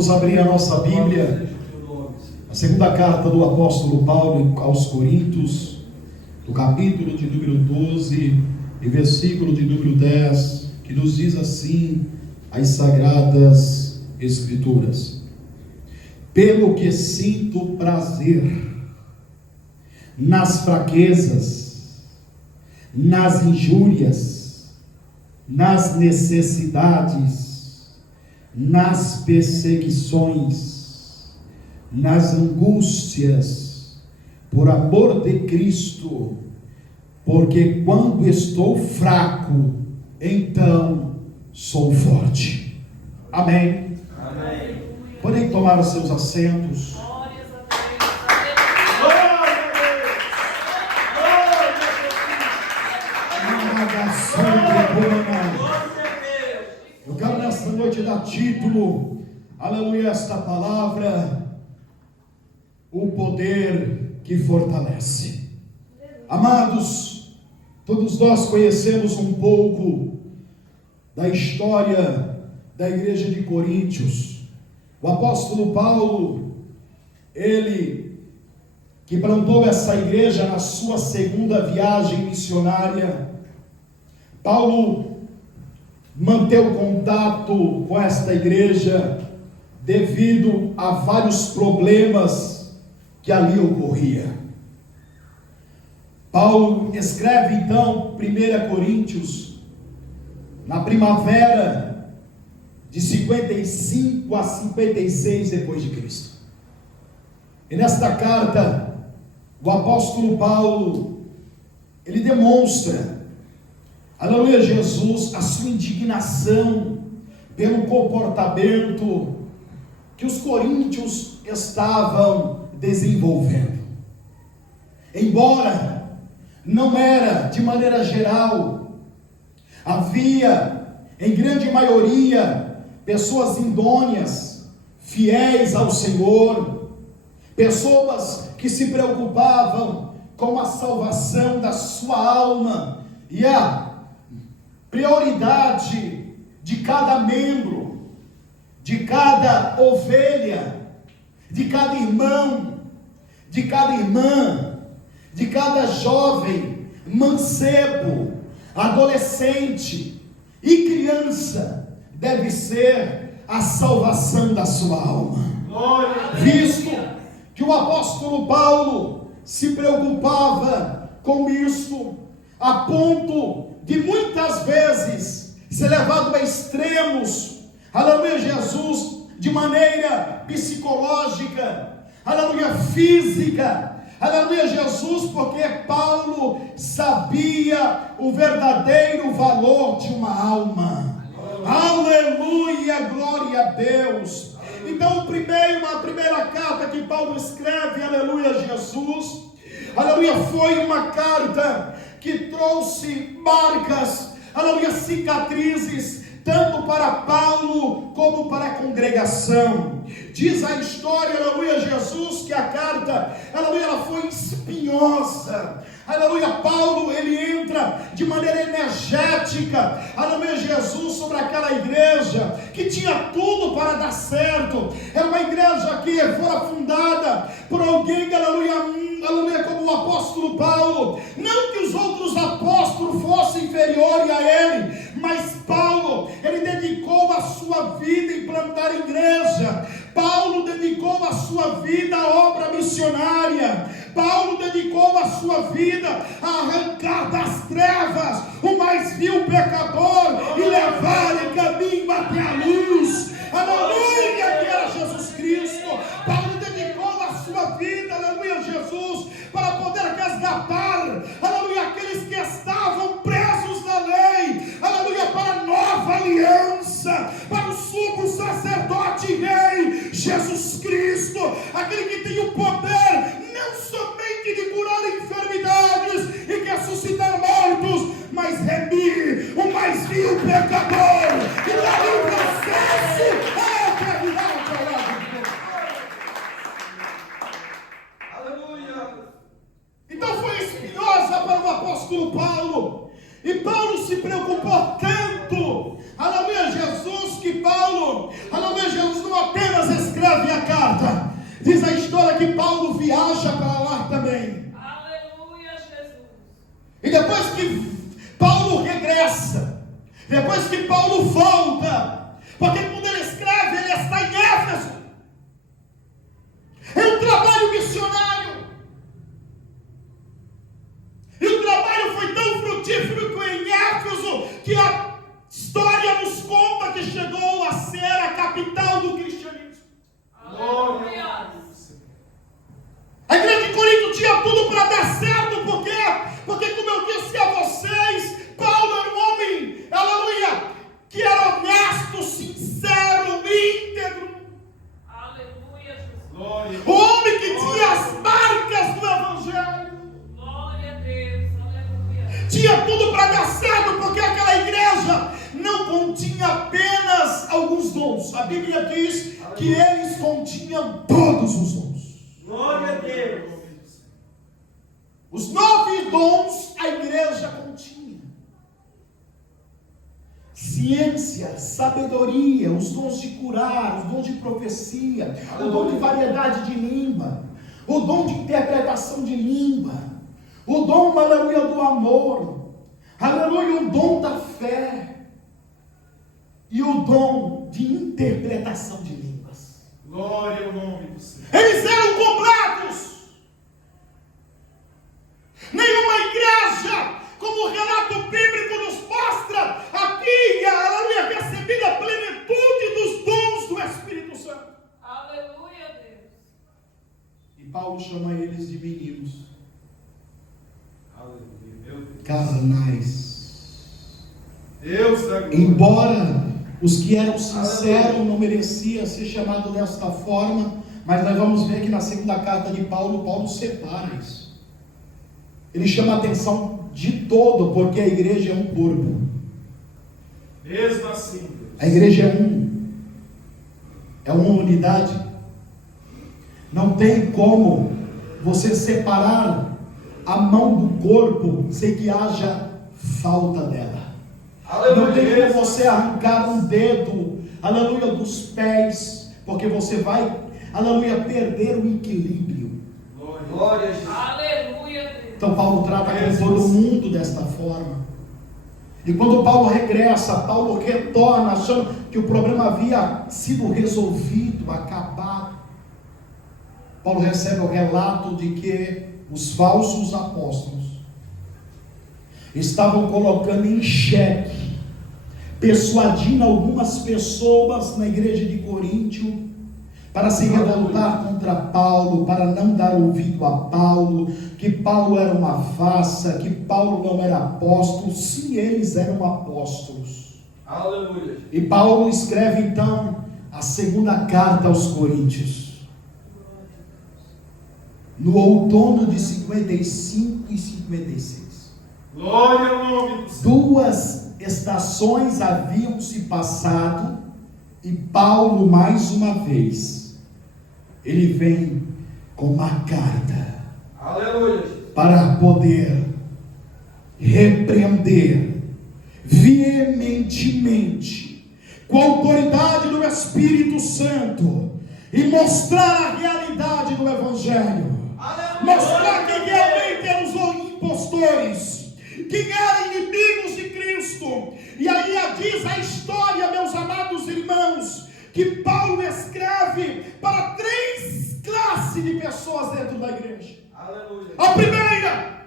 Vamos abrir a nossa Bíblia, a segunda carta do apóstolo Paulo aos Coríntios, do capítulo de número 12 e versículo de número 10, que nos diz assim as Sagradas Escrituras: pelo que sinto prazer nas fraquezas, nas injúrias, nas necessidades, nas perseguições, nas angústias, por amor de Cristo, porque quando estou fraco, então sou forte. Amém. Amém. Podem tomar os seus assentos. Eu quero nesta noite dar título, aleluia, esta palavra: o poder que fortalece. Amados, todos nós conhecemos um pouco da história da igreja de Coríntios. O apóstolo Paulo, ele que plantou essa igreja na sua segunda viagem missionária, Paulo manteve contato com esta igreja devido a vários problemas que ali ocorriam. Paulo escreve então 1 Coríntios na primavera de 55 a 56 depois de Cristo. E nesta carta, o apóstolo Paulo, ele demonstra, aleluia, Jesus, a sua indignação pelo comportamento que os coríntios estavam desenvolvendo. Embora não era de maneira geral, havia em grande maioria pessoas idôneas, fiéis ao Senhor, pessoas que se preocupavam com a salvação da sua alma e a prioridade de cada membro, de cada ovelha, de cada irmão, de cada irmã, de cada jovem, mancebo, adolescente e criança, deve ser a salvação da sua alma. Visto que o apóstolo Paulo se preocupava com isso, a ponto de muitas vezes ser levado a extremos, aleluia, Jesus, de maneira psicológica, aleluia, física, aleluia, Jesus, porque Paulo sabia o verdadeiro valor de uma alma. Aleluia, glória a Deus. Então, a primeira carta que Paulo escreve, aleluia, Jesus, aleluia, foi uma carta que trouxe marcas, aleluia, cicatrizes, tanto para Paulo como para a congregação. Diz a história, aleluia, Jesus, que a carta, aleluia, ela foi espinhosa. Aleluia, Paulo, ele entra de maneira energética, aleluia, Jesus, sobre aquela igreja que tinha tudo para dar certo. Era uma igreja que fora fundada por alguém, aleluia, como o apóstolo Paulo. Não que os outros apóstolos fossem inferiores a ele, mas Paulo, ele dedicou a sua vida em plantar igreja. Paulo dedicou a sua vida à obra missionária. Paulo dedicou a sua vida a arrancar das trevas o mais vil pecador e levar em caminho até a luz. Aleluia, que era Jesus Cristo. Paulo dedicou a sua vida, aleluia, Jesus, para poder resgatar, aleluia, aqueles que estavam presos na lei, aleluia, para a nova aliança, para o sumo sacerdote e rei, Jesus Cristo, aquele que tem o poder não somente de curar enfermidades e ressuscitar mortos, mas remir o mais vil pecador e dar um processo à eternidade. Aleluia. Então foi espinhosa para o apóstolo Paulo, e Paulo se preocupou tanto, aleluia, Jesus, que Paulo, aleluia, Jesus, não apenas escreve a carta, diz a história que Paulo viaja para lá também. Aleluia, Jesus. E depois que Paulo regressa, depois que Paulo volta, porque quando ele escreve, ele está em Éfeso. É um trabalho missionário. E o trabalho foi tão frutífero que em Éfeso, que a história nos conta que chegou a ser a capital do cristianismo. Aleluia. A igreja de Corinto tinha tudo para dar certo, porque como eu disse a vocês, Paulo era um homem, aleluia, que era honesto, sincero, íntegro. Aleluia, Jesus. O homem que tinha as marcas do Evangelho. Glória a Deus. Aleluia. Tinha tudo para dar certo, porque aquela igreja não continha apenas alguns dons. A Bíblia diz que eles continham todos os dons. Glória a Deus. Os 9 dons a igreja continha. Ciência, sabedoria, os dons de curar, os dons de profecia, o dom de variedade de língua, o dom de interpretação de língua, o dom, aleluia, do amor, aleluia, o dom da fé e o dom de interpretação de línguas. Glória ao nome do Senhor. Eles eram completos. Nenhuma igreja, como o relato bíblico nos mostra, havia, aleluia, recebido a plenitude dos dons do Espírito Santo. Aleluia, Deus. E Paulo chama eles de meninos Aleluia, meu Deus. carnais. Deus da glória. Embora os que eram sinceros não mereciam ser chamados desta forma, mas nós vamos ver que na segunda carta de Paulo, Paulo separa isso. Ele chama a atenção de todo, porque a igreja é um corpo. Mesmo assim, Deus. A igreja é uma unidade. Não tem como você separar a mão do corpo sem que haja falta dela. Aleluia. Não tem como você arrancar um dedo, aleluia, dos pés, porque você vai, aleluia, perder o equilíbrio. Glória a Jesus. Aleluia, Deus. Então Paulo trata com todo mundo desta forma. E quando Paulo regressa, Paulo retorna achando que o problema havia sido resolvido, acabado. Paulo recebe o relato de que os falsos apóstolos estavam colocando em xeque, persuadindo algumas pessoas na igreja de Coríntio para se revoltar contra Paulo, para não dar ouvido a Paulo, que Paulo era uma farsa, que Paulo não era apóstolo. Sim, eles eram apóstolos. Aleluia. E Paulo escreve então a segunda carta aos Coríntios, no outono de 55 e 56. Glória ao nome do Senhor. 2 estações haviam se passado e Paulo, mais uma vez, ele vem com uma carta Aleluia. para poder repreender veementemente, com a autoridade do Espírito Santo, e mostrar a realidade do Evangelho. Mostrar que realmente eram os impostores, que eram inimigos de Cristo. E aí diz a história, meus amados irmãos, que Paulo escreve para 3 classes de pessoas dentro da igreja. Aleluia. A primeira,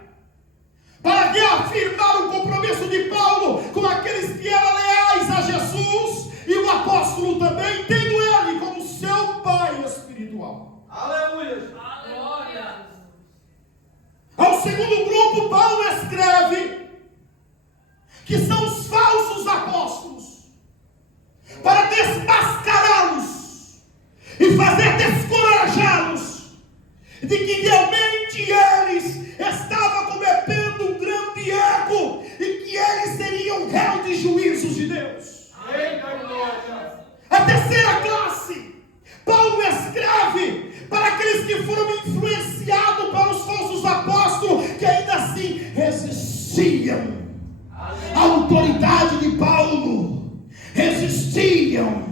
para reafirmar o compromisso de Paulo com aqueles que eram leais a Jesus, e o apóstolo também, tendo ele como seu pai espiritual. Aleluia. Aleluia. Ao segundo grupo, Paulo escreve que são os falsos apóstolos, para desmascará-los e fazer descorajá-los de que realmente eles estavam cometendo um grande erro e que eles seriam réus de juízos de Deus. A terceira classe, Paulo escreve para aqueles que foram influenciados pelos falsos apóstolos, que ainda assim resistiam à autoridade de Paulo, resistiam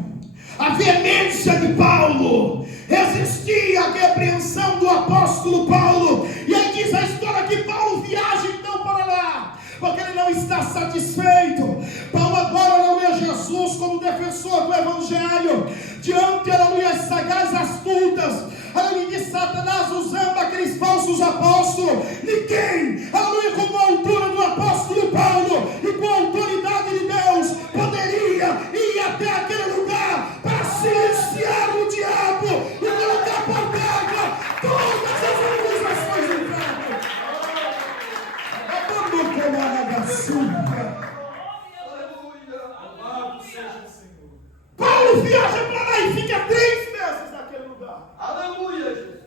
a veemência de Paulo, resistia à repreensão do apóstolo Paulo. E aí diz a história que Paulo viaja então para lá, porque ele não está satisfeito. Paulo agora, aleluia, Jesus como defensor do evangelho, diante, aleluia, as sagazes astutas, aleluia, de Satanás usando aqueles falsos apóstolos. Ninguém, aleluia, com a altura do apóstolo Paulo e com a autoridade de Deus, poderia ir até aquele lugar para silenciar o diabo e colocar por terra todas as organizações do inferno. Louvado seja o Senhor. Paulo viaja para lá e fica 3 meses naquele lugar. Aleluia, Jesus.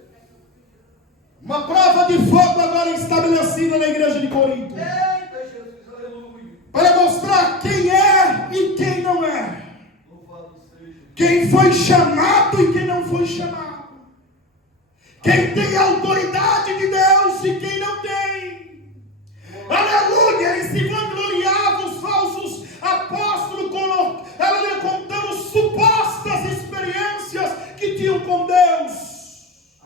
Uma prova de fogo agora estabelecida na igreja de Corinto, Eita, Jesus, aleluia. para mostrar quem é e quem não é, Louvado seja. quem foi chamado e quem não foi chamado, quem tem a autoridade de Deus e quem não tem. Aleluia, eles se vangloriavam, os falsos apóstolos, aleluia, contando supostas experiências que tinham com Deus.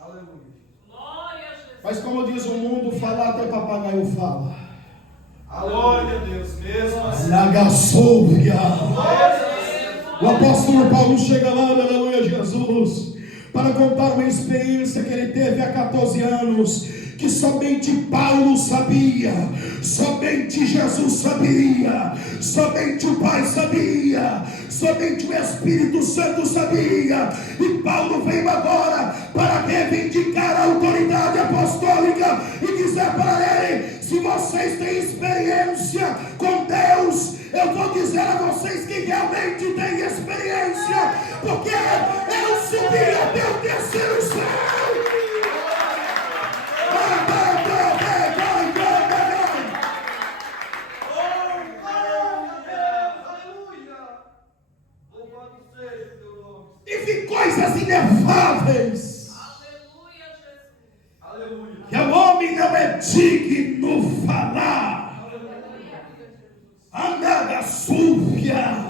Aleluia. Glória a Jesus. Mas como diz o mundo, falar até papagaio fala. Glória a Deus, mesmo assim. Lagaçouria. Deus. O apóstolo Paulo chega lá, aleluia, Jesus, para contar uma experiência que ele teve há 14 anos, que somente Paulo sabia, somente Jesus sabia, somente o Pai sabia, somente o Espírito Santo sabia. E Paulo veio agora para reivindicar a autoridade apostólica e dizer para ele: se vocês têm experiência com Deus, eu vou dizer a vocês que realmente têm experiência, porque eu subi até o terceiro céu. E vi coisas inefáveis Aleluia, Jesus. Aleluia. que o homem não é digno falar. Anda súbia.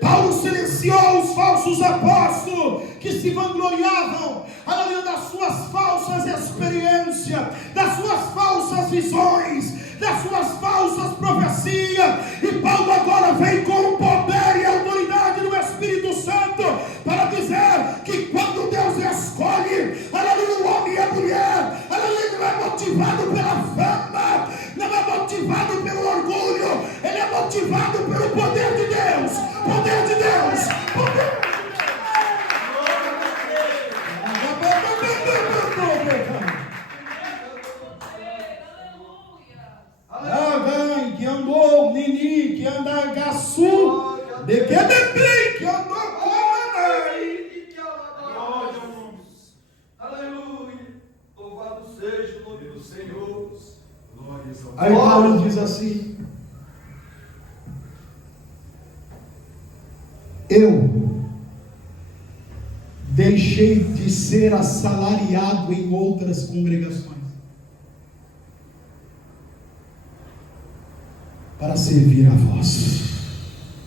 Paulo silenciou os falsos apóstolos que se vangloriavam, aleluia, das suas falsas experiências, das suas falsas visões, das suas falsas profecias. E Paulo agora vem com o poder e a autoridade do Espírito Santo para dizer que quando Deus escolhe, aleluia, o homem e a mulher, aleluia, não é motivado pela fama, não é motivado pelo orgulho, ele é motivado pelo poder de Deus. Poder de Deus, poder. Alguém que andou nini, que anda gaçu, de que bebê, que andou com aí. Glória ao nome. Aleluia. Louvado seja o nome do Senhor. Glória ao Aí Paulo diz assim: eu deixei de ser assalariado em outras congregações para servir a vós.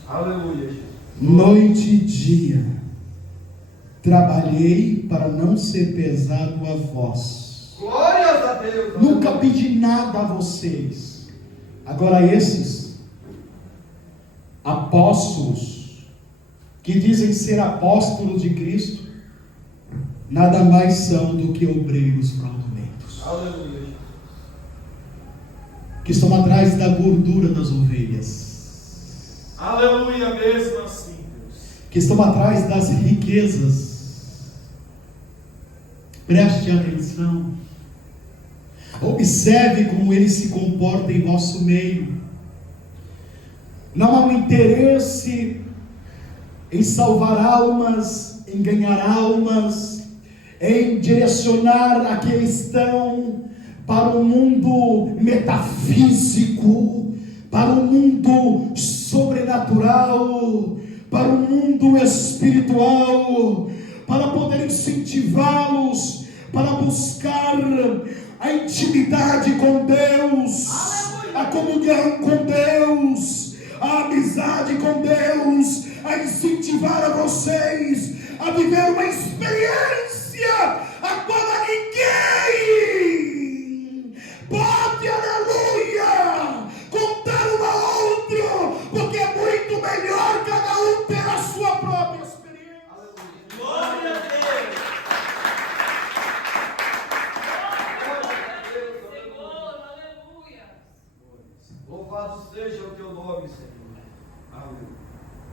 Aleluia, Jesus. Noite e dia trabalhei para não ser pesado a vós. Glórias a Deus. Nunca pedi nada a vocês. Agora esses apóstolos que dizem ser apóstolos de Cristo, nada mais são do que obreiros fraudulentos, Aleluia. que estão atrás da gordura das ovelhas, Aleluia, mesmo assim, Deus. que estão atrás das riquezas. Preste atenção, observe como ele se comporta em vosso meio. Não há um interesse em salvar almas, em ganhar almas, em direcionar a que estão para um mundo metafísico, para um mundo sobrenatural, para um mundo espiritual, para poder incentivá-los, para buscar a intimidade com Deus, a comunhão com Deus, a amizade com Deus, a incentivar a vocês a viver uma experiência a qual ninguém pode, aleluia, contar um ao outro, porque é muito melhor cada um ter a sua própria experiência. Glória a Deus. Senhor, aleluia. Louvado seja o teu nome, Senhor.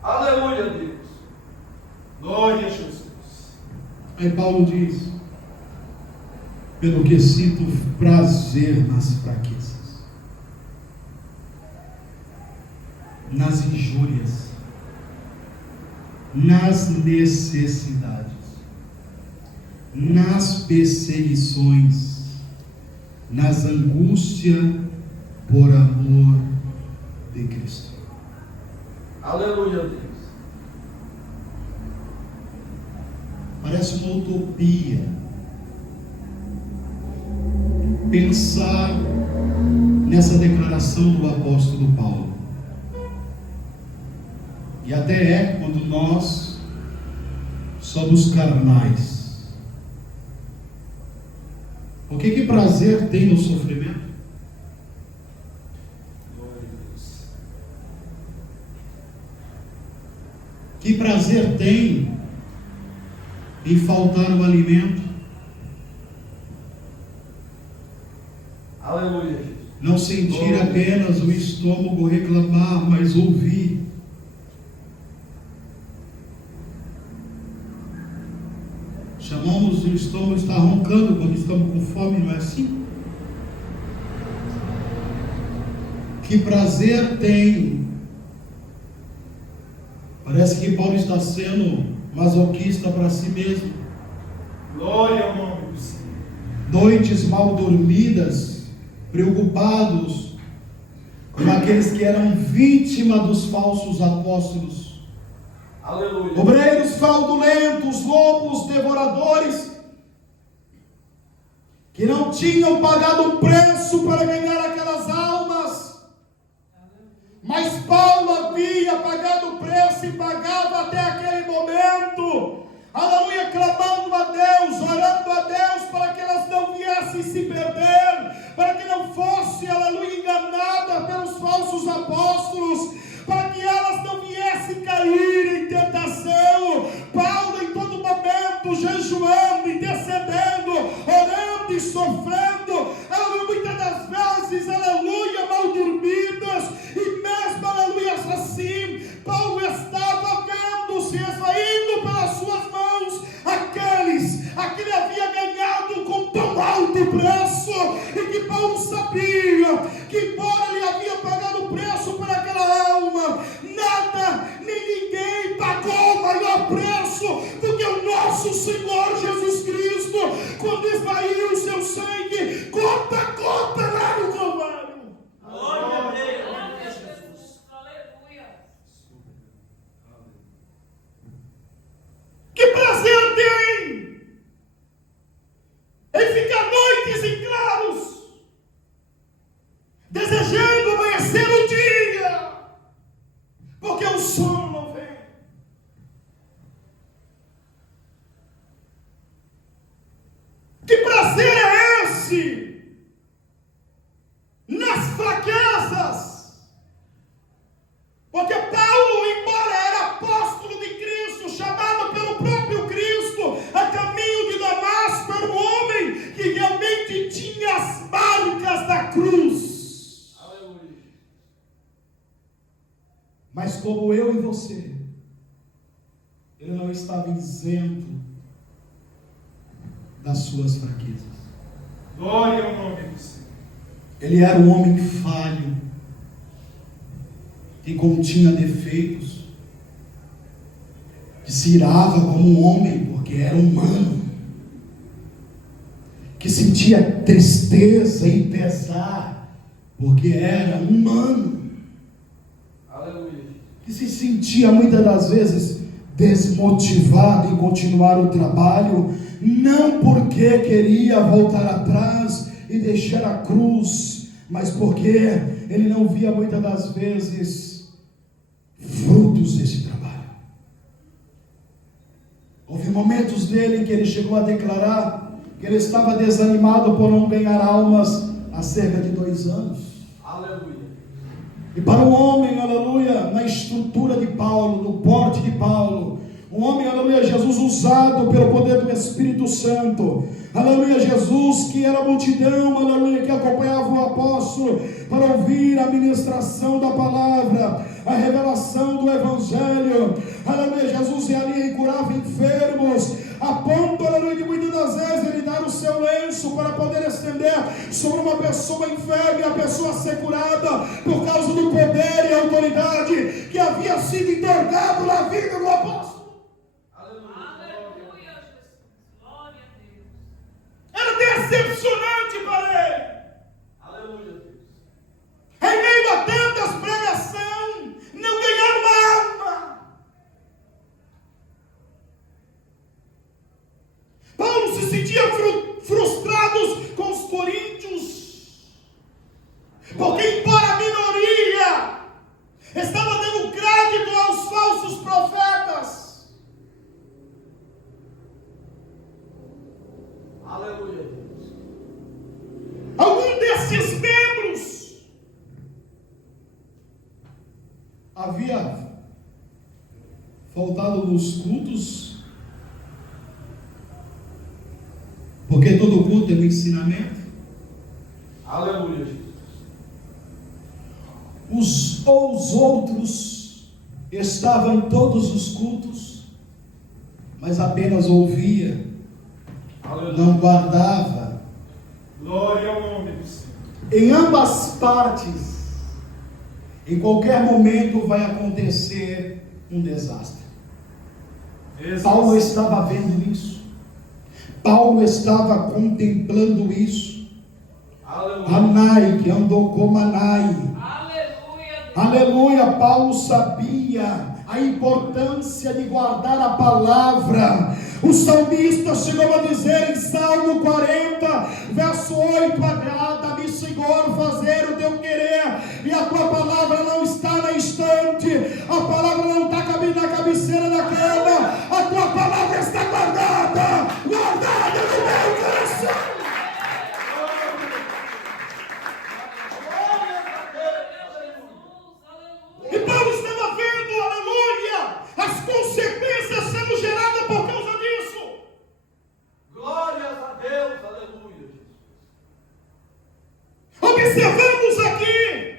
Aleluia, Deus. Glória a Jesus. Aí Paulo diz: pelo que sinto prazer nas fraquezas, nas injúrias, nas necessidades, nas perseguições, nas angústias por amor de Cristo. Aleluia, Deus. Parece uma utopia pensar nessa declaração do apóstolo Paulo. E até é quando nós somos carnais. O que prazer tem no sofrimento? Glória a Deus. Que prazer tem em faltar o alimento? Aleluia, Jesus. Não sentir apenas o estômago reclamar, mas ouvir. Chamamos o estômago está roncando quando estamos com fome, não é assim? Que prazer tem? Parece que Paulo está sendo masoquista para si mesmo. Glória ao nome do Senhor. Noites mal dormidas, preocupados com aqueles que eram vítima dos falsos apóstolos. Aleluia. Obreiros fraudulentos, lobos devoradores, que não tinham pagado um preço para ganhar aquelas almas, mas Paulo havia pagado o preço e pagava até aquele momento, aleluia, clamando a Deus, orando a Deus para que elas não viessem se perder, para que não fosse, aleluia, enganada pelos falsos apóstolos, para que elas não viessem cair em tentação. Paulo em todo momento jejuando, intercedendo, orando e sofrendo, aleluia, muitas das vezes, aleluia, mal dormidas, e mesmo, aleluia, assim, Paulo estava vendo-se esvaindo pelas suas mãos aqueles a que ele havia ganhado com tão alto preço, e que Paulo sabia que embora ele havia pagado o preço por aquela alma, nada nem ninguém pagou maior preço do que o nosso Senhor Jesus Cristo, quando esvaiu o seu sangue gota a gota lá no Calvário. Glória a Deus. Glória a Jesus. Aleluia. Que prazer tem em ficar noites em claros, desejando amanhecer o dia, porque o sono não vem. Que prazer é esse nas fraquezas? Porque Paulo, embora era apóstolo de Cristo, chamado pelo próprio Cristo a caminho de Damasco, era um homem que realmente tinha as marcas da cruz. Aleluia. Mas como eu e você, ele não estava isento das suas fraquezas. Glória ao nome do Senhor. Ele era um homem falho, que continha defeitos, que se irava como um homem, porque era humano, que sentia tristeza e pesar, porque era humano, Aleluia. que se sentia muitas das vezes desmotivado em continuar o trabalho, não porque queria voltar atrás e deixar a cruz, mas porque ele não via muitas das vezes conduz esse trabalho. Houve momentos dele em que ele chegou a declarar que ele estava desanimado por não ganhar almas há cerca de 2 anos. Aleluia. E para um homem, aleluia, na estrutura de Paulo, no porte de Paulo, um homem, aleluia, Jesus usado pelo poder do Espírito Santo, aleluia, Jesus que era a multidão, aleluia, que acompanhava o apóstolo para ouvir a ministração da palavra, a revelação do Evangelho, aleluia, Jesus ia ali e curava enfermos, a ponto, aleluia, de muitas das vezes ele dar o seu lenço para poder estender sobre uma pessoa enferma e a pessoa ser curada por causa do poder e autoridade que havia sido entornado na vida do apóstolo. Aleluia, Jesus. Glória a Deus. Era decepcionante para ele. Aleluia, Deus. Em meio a tantas pregação, não ganhar uma alma. Paulo se sentia frustrado com os coríntios, porque embora a minoria estava dando crédito aos falsos profetas, Aleluia, Deus. algum desses membros havia faltado nos cultos, porque todo culto é um ensinamento. Aleluia, Jesus. Os outros estavam em todos os cultos, mas apenas ouvia, Aleluia. não guardava. Glória ao nome do Senhor. Em ambas partes, em qualquer momento vai acontecer um desastre. Paulo estava vendo isso. Paulo estava contemplando isso. Aleluia. Anai, que andou como Anai. Aleluia, Deus. Aleluia, Paulo sabia a importância de guardar a palavra. O salmista chegou a dizer em Salmo 40, verso 8: agrada-me, Senhor, fazer o teu querer, e a tua palavra não está na estante, a palavra não está na cabeceira da cama, a tua palavra está guardada no meu coração. E Paulo estava vendo, aleluia, as consequências sendo geradas por causa disso. Glórias a Deus, aleluia. Observamos aqui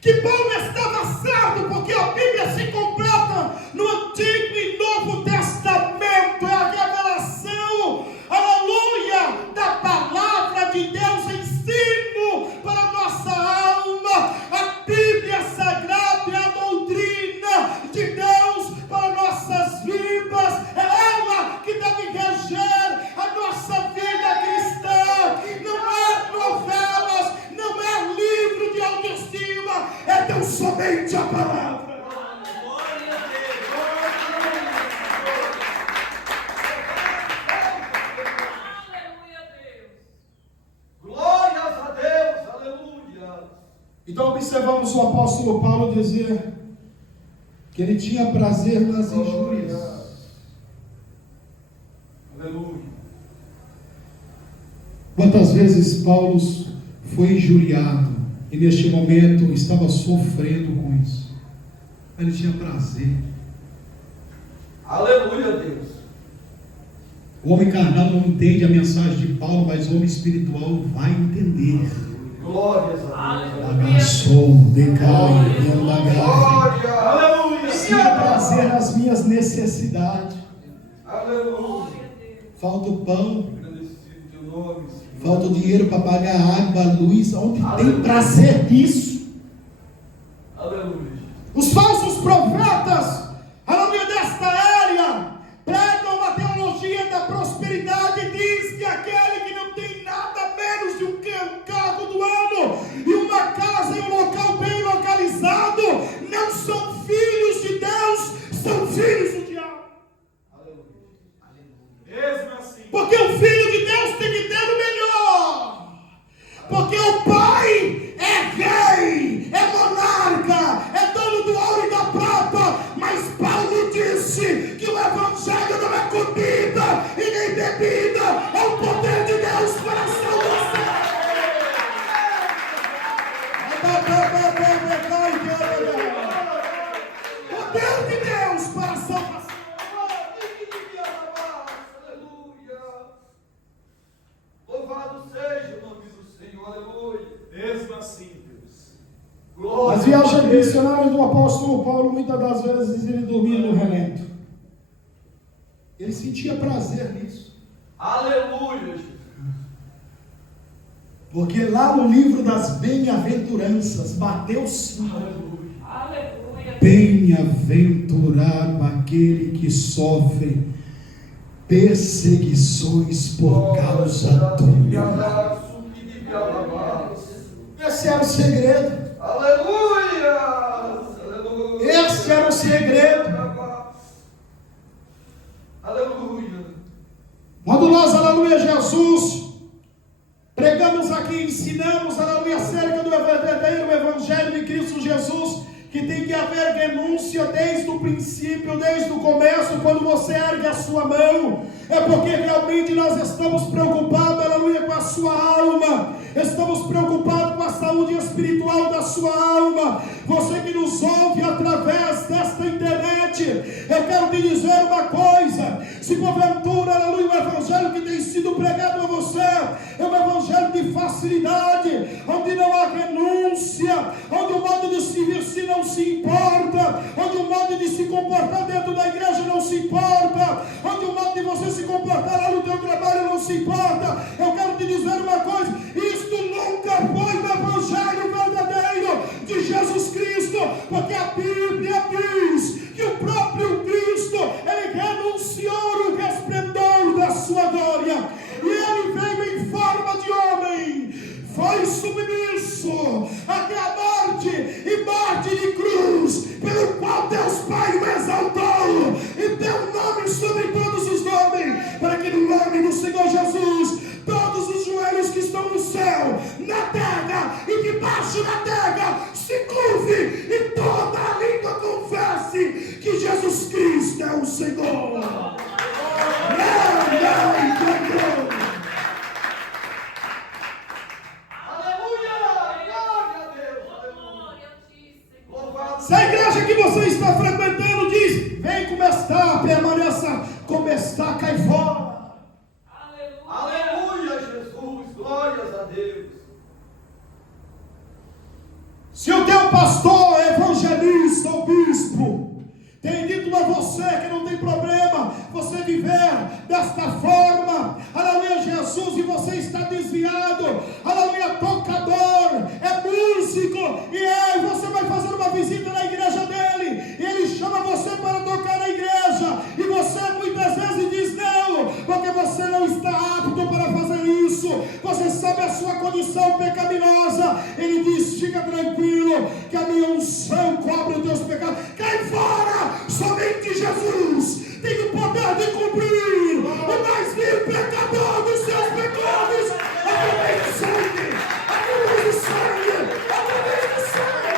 que Paulo estava certo, porque a Bíblia se completa no Antigo e Novo Testamento, é a revelação, aleluia, da palavra de Deus, ensino para a nossa alma. A Bíblia Sagrada é a doutrina de Deus para nossas vidas, é ela que deve reger a nossa vida cristã. Não é novelas, não é livro de autoestima, é tão somente a palavra. Glória a Deus. Aleluia, Deus. Glórias a Deus, aleluia. Então observamos o apóstolo Paulo dizer que ele tinha prazer nas injúrias. Aleluia. Quantas vezes Paulo foi injuriado e neste momento estava sofrendo com isso, mas ele tinha prazer. Aleluia, Deus. O homem carnal não entende a mensagem de Paulo, mas o homem espiritual vai entender. Glórias a Deus. Agaçou, decai, Glória. Aleluia. tinha prazer nas minhas necessidades. Aleluia. Glória a Deus. Falta o pão, Agradecido teu nome, Senhor. falta o dinheiro para pagar a água, a luz. Onde tem prazer nisso? Aleluia. Os falsos profetas, aleluia, desta área, pregam uma teologia da prosperidade. Diz que aquele que não tem nada menos de um carro do ano e uma casa em um local bem localizado, não são filhos de Deus, são filhos do diabo. Mesmo assim. Porque o filho de Deus tem que ter o melhor. Porque o pai é rei, é monarca, é dono Poder de Deus para a salvação. Aleluia. Louvado seja o nome do Senhor. Aleluia. Mesmo assim, Deus. Glória. As viagens missionárias do apóstolo Paulo, muitas das vezes, ele dormia no relento. Ele sentia prazer nisso. Aleluia, Jesus. Porque lá no livro das bem-aventuranças, bateu sim. Aleluia. Bem-aventurado aquele que sofre perseguições por causa do meu nome. Esse era o segredo. Aleluia. Aleluia. Esse era o segredo. Aleluia. Quando nós, aleluia, Jesus, pregamos aqui, ensinamos, aleluia, acerca do verdadeiro Evangelho de Cristo Jesus, que tem que haver renúncia desde o princípio, desde o começo, quando você ergue a sua mão, é porque realmente nós estamos preocupados, aleluia, com a sua alma, estamos preocupados com a saúde espiritual da sua alma. Você que nos ouve através desta internet, eu quero te dizer uma coisa: se porventura, aleluia, o evangelho que tem sido pregado a você é um evangelho de facilidade, onde não há renúncia, onde o modo de se vestir não se importa, onde o modo de se comportar dentro da igreja não se importa, onde o modo de você se comportar lá no teu trabalho não se importa, eu quero te dizer uma coisa: isto nunca foi o evangelho verdadeiro de Jesus Cristo, porque a Bíblia diz que o próprio Cristo, ele renunciou o resplendor da sua glória, e ele veio em forma de homem, foi submisso até a morte, e morte de cruz, pelo qual Deus Pai o exaltou, e deu nome sobre todos os nomes, para que no nome do Senhor Jesus, todos os joelhos que estão no céu, na terra e debaixo da terra, se curve, e toda a língua confesse que Jesus Cristo é o Senhor. Se a igreja que você está frequentando diz: vem como está, permaneça como está, cai fora. Aleluia, Jesus, glórias a Deus. Se o teu pastor, evangelista ou bispo tem dito a você que não tem problema você viver desta forma, aleluia, Jesus, e você está desviado, aleluia, tocador, é músico, e aí você vai fazer uma visita na igreja dele, e ele chama você para tocar na igreja, e você muitas vezes diz não, porque você não está apto para fazer isso, você sabe a sua condição pecaminosa. Ele diz: fica tranquilo, que a minha unção cobre os teus pecados. Cai fora! Somente Jesus tem o poder de cumprir o mais vil pecador dos seus pecados, através do sangue, através do sangue, através do sangue.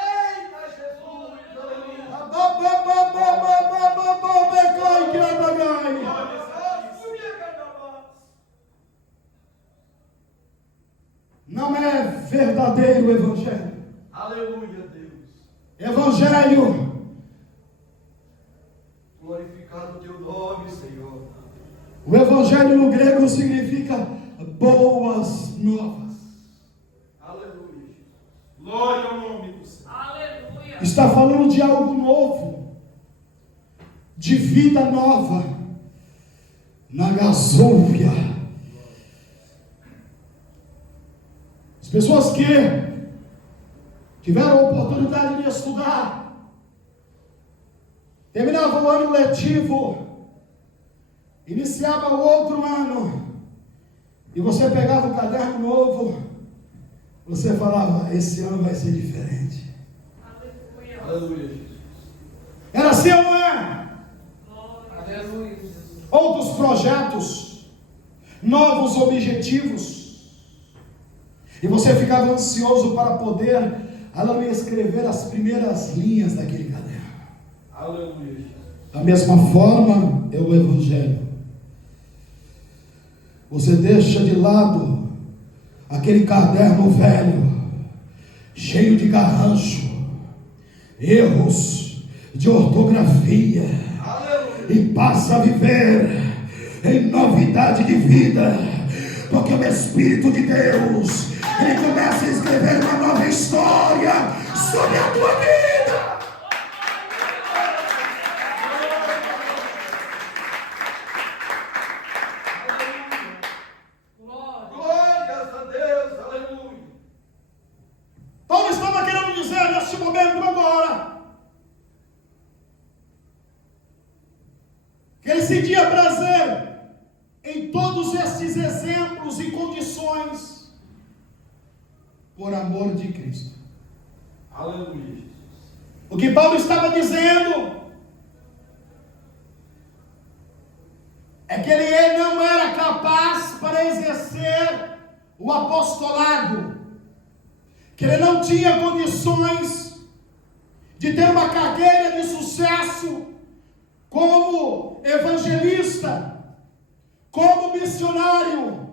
Eita, Jesus, aleluia. Não é verdadeiro o evangelho. Aleluia, Deus. Evangelho, Glorificado o teu nome, Senhor. o evangelho no grego significa boas novas. Aleluia. Glória ao nome do Senhor. Aleluia. Está falando de algo novo, de vida nova, na gasólvia. As pessoas que tiveram a oportunidade de estudar, terminavam o ano letivo, iniciava o outro ano, e você pegava um caderno novo, você falava: esse ano vai ser diferente. Aleluia. Aleluia, Jesus. Era assim ou não é? Aleluia. Outros projetos, novos objetivos, e você ficava ansioso para poder, aleluia, escrever as primeiras linhas daquele caderno. Aleluia, Jesus. Da mesma forma é o evangelho. você deixa de lado aquele caderno velho, cheio de garrancho, erros de ortografia, e passa a viver em novidade de vida, porque o Espírito de Deus, Ele começa a escrever uma nova história sobre a tua vida. Glórias a Deus, aleluia. Paulo estava querendo dizer neste momento agora que ele sentia prazer em todos estes exemplos e condições por amor de Cristo. Aleluia, Jesus. O que Paulo estava dizendo é que ele não era capaz para exercer o apostolado, que ele não tinha condições de ter uma carreira de sucesso como evangelista, como missionário,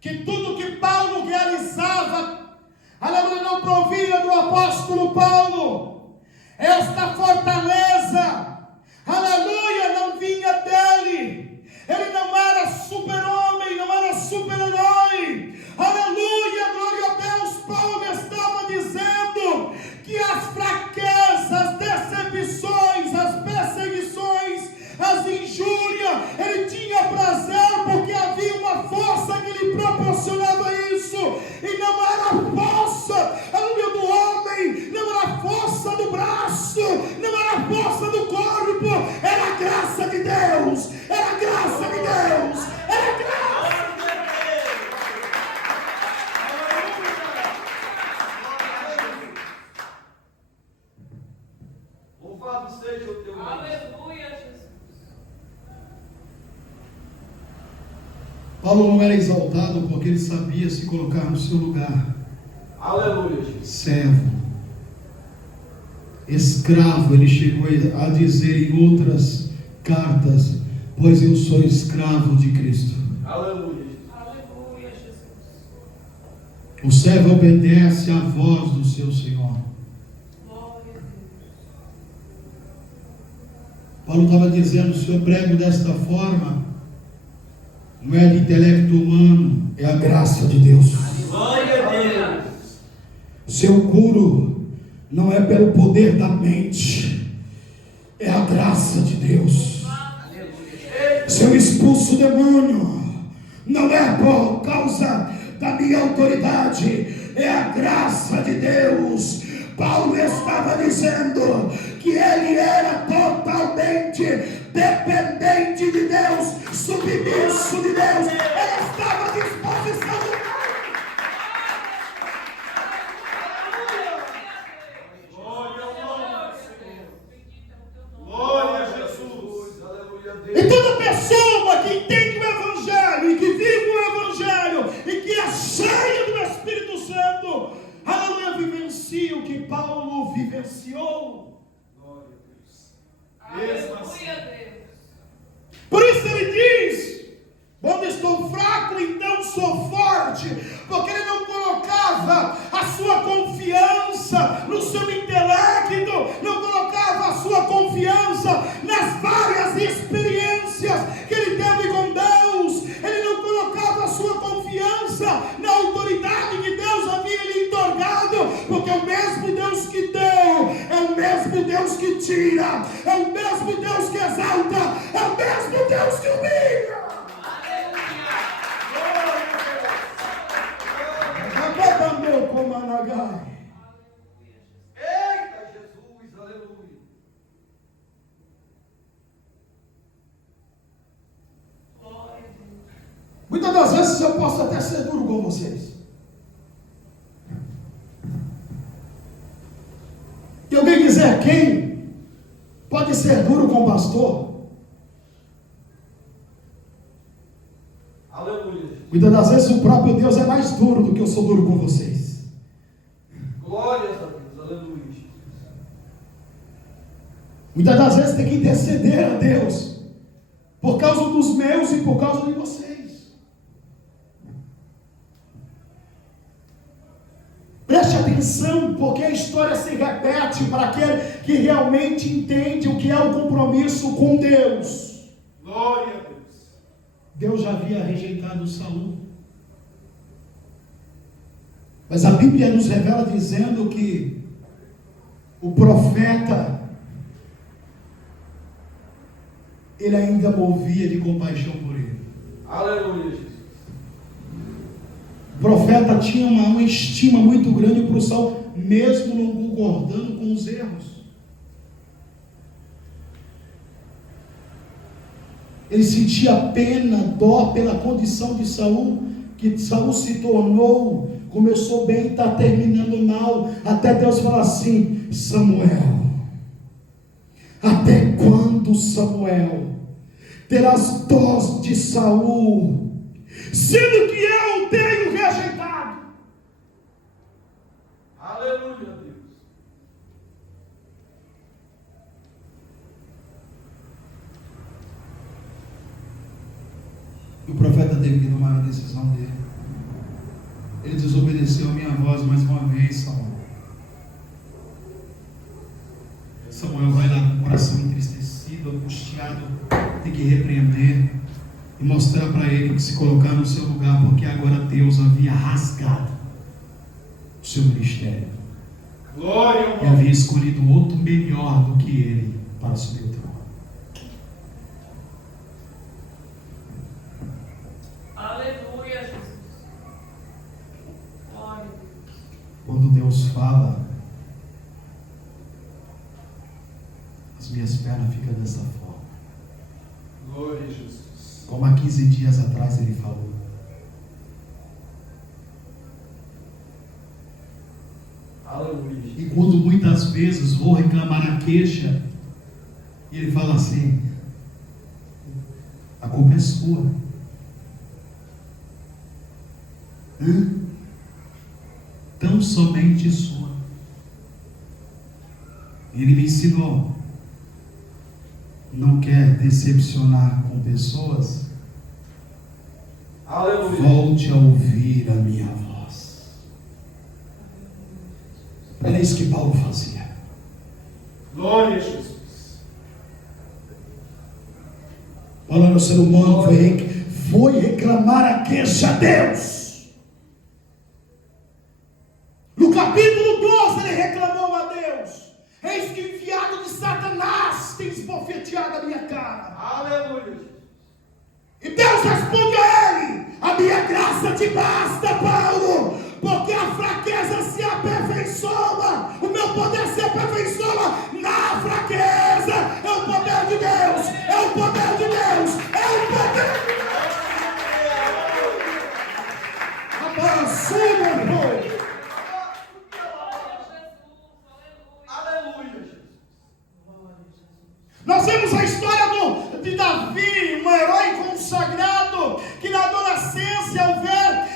que tudo que Paulo realizava, aleluia, não provinha do apóstolo Paulo. Esta fortaleza, aleluia, não vinha dele. Ele não era super-homem, não era super-herói. Aleluia, glória a Deus. Paulo estava dizendo que as fraquezas, as decepções, as perseguições, as injúrias, ele tinha prazer porque havia uma força que lhe proporcionava isso. E não era a força, aleluia, do homem, não era a força do braço, não era a força do corpo, era a graça de Deus, era a graça de Deus, era a graça. Louvado seja o teu nome. Aleluia, Jesus. Paulo não era exaltado porque ele sabia se colocar no seu lugar. Aleluia, Jesus. Servo, escravo, ele chegou a dizer em outras cartas, pois eu sou escravo de Cristo. Aleluia, Jesus. Aleluia, Jesus. O servo obedece à voz do seu Senhor. Glória a Deus. Paulo estava dizendo, se eu prego desta forma, não é de intelecto humano, é a graça de Deus. Glória a Deus. Se eu curo, não é pelo poder da mente, é a graça de Deus. Se eu expulso o demônio, não é por causa da minha autoridade, é a graça de Deus. Paulo estava dizendo que ele era totalmente dependente de Deus, submisso de Deus. Ele estava à disposição de Deus. Glória a Jesus. Aleluia a E Deus. toda pessoa que entende o Evangelho, e que vive o Evangelho, e que é cheia do Espírito Santo, aleluia, vivencia o que Paulo vivenciou. Glória a Deus. Aleluia, Deus. Por isso ele diz, quando estou fraco, então sou forte, porque ele não colocava a sua confiança no seu intelecto, não colocava a sua confiança nas várias experiências que ele teve com Deus, ele não colocava a sua confiança na autoridade que Deus havia lhe otorgado, porque é o mesmo Deus que deu, é o mesmo Deus que tira, é o mesmo Deus que exalta, é o mesmo Deus que humilha. Eita, Jesus, aleluia. Glória a Deus. Muitas das vezes eu posso até ser duro com vocês. E alguém dizer quem pode ser duro com o pastor? Aleluia, Jesus. Muitas das vezes o próprio Deus é mais duro do que eu sou duro com vocês. Glórias a Deus. Aleluia, Jesus. Muitas das vezes tem que interceder a Deus por causa dos meus e por causa de vocês. Preste atenção, porque a história se repete para aquele que realmente entende o que é o compromisso com Deus. Glória a Deus. Deus já havia rejeitado Saul. Mas a Bíblia nos revela dizendo que o profeta, ele ainda movia de compaixão por ele. Aleluia, Jesus. O profeta tinha uma estima muito grande para o Saul, mesmo não concordando com os erros. Ele sentia pena, dó pela condição de Saul, que Saul se tornou, começou bem e está terminando mal, até Deus falar assim: Samuel, até quando, Samuel, terás dó de Saul, sendo que eu o tenho rejeitado? Aleluia, Deus. O profeta teve que tomar a decisão dele. Ele desobedeceu a minha voz mais uma vez, Samuel. Samuel vai lá com o coração entristecido, angustiado, tem que repreender e mostrar para ele que se colocar no seu lugar, porque agora Deus havia rasgado o seu ministério. Glória, E havia escolhido outro melhor do que ele para assumir o trono. Aleluia, Jesus. Glória a Deus. Quando Deus fala, as minhas pernas ficam dessa forma. Glória a Jesus. Como há 15 dias atrás ele falou. Aleluia. E quando muitas vezes vou reclamar a queixa, e ele fala assim: a culpa é sua. Tão somente sua. Ele me ensinou: não quer decepcionar com pessoas? Aleluia. Volte a ouvir a minha voz. Era isso que Paulo fazia. Glória a Jesus. Paulo era o ser humano, foi reclamar a queixa a Deus. No capítulo 12 ele reclamou a Deus: eis que enviado de Satanás tem esbofeteado a minha cara. Aleluia. E Deus responde a ele: a minha graça te basta, Paulo, porque a fraqueza se aperfeiçoa, o meu poder se aperfeiçoa na fraqueza. É o poder de Deus, é o poder de Deus, é o poder de Deus. Abraçou, meu irmão. Aleluia, Jesus. Nós vemos a história de Davi, um herói consagrado, que na adolescência, ao ver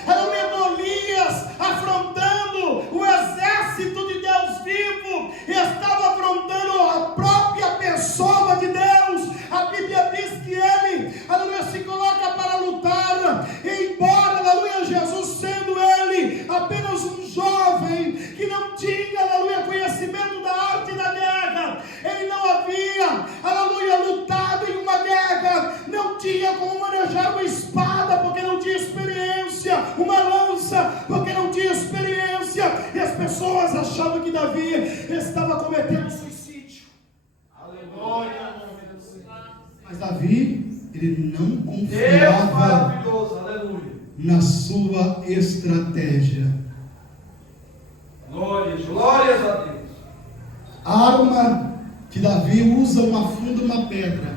Golias afrontando o exército de Deus vivo, estava afrontando a própria pessoa de Deus. A Bíblia diz que ele, aleluia, se coloca para lutar, e embora, aleluia, Jesus sendo ele apenas um jovem, que não tinha, aleluia, conhecimento da arte da guerra, ele não havia, aleluia, lutado em uma guerra, não tinha como manejar uma espada, porque não tinha experiência, uma lança, porque não tinha experiência, e as pessoas achavam que Davi estava cometendo suicídio. Aleluia. Mas Davi, ele não Deus confiava maravilhoso. Aleluia. na sua estratégia. Glórias a Deus. A arma que Davi usa afunda uma pedra.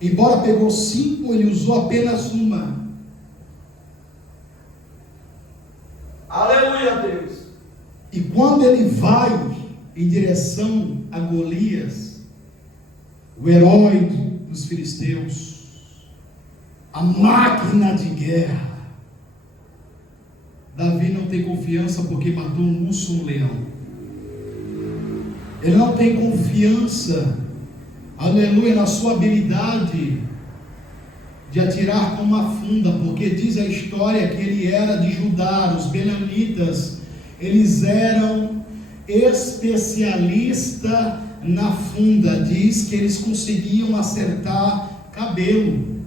Embora pegou 5, ele usou apenas uma. Aleluia a Deus. E quando ele vai em direção a Golias, o herói dos filisteus, a máquina de guerra, Davi não tem confiança porque matou um urso, um leão. Ele não tem confiança, aleluia, na sua habilidade de atirar com uma funda, porque diz a história que ele era de Judá. Os benjamitas, eles eram especialistas na funda. Diz que eles conseguiam acertar cabelo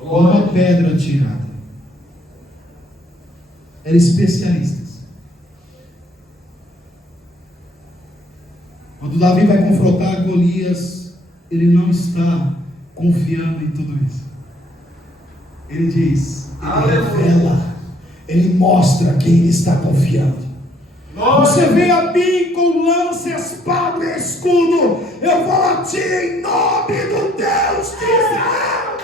com uma pedra atirada. Eram especialistas. Quando Davi vai confrontar Golias, ele não está confiando em tudo isso. Ele diz, ele revela, ele mostra quem ele está confiando. Você vem a mim com lança, espada e escudo, eu vou a ti em nome do Deus de Israel.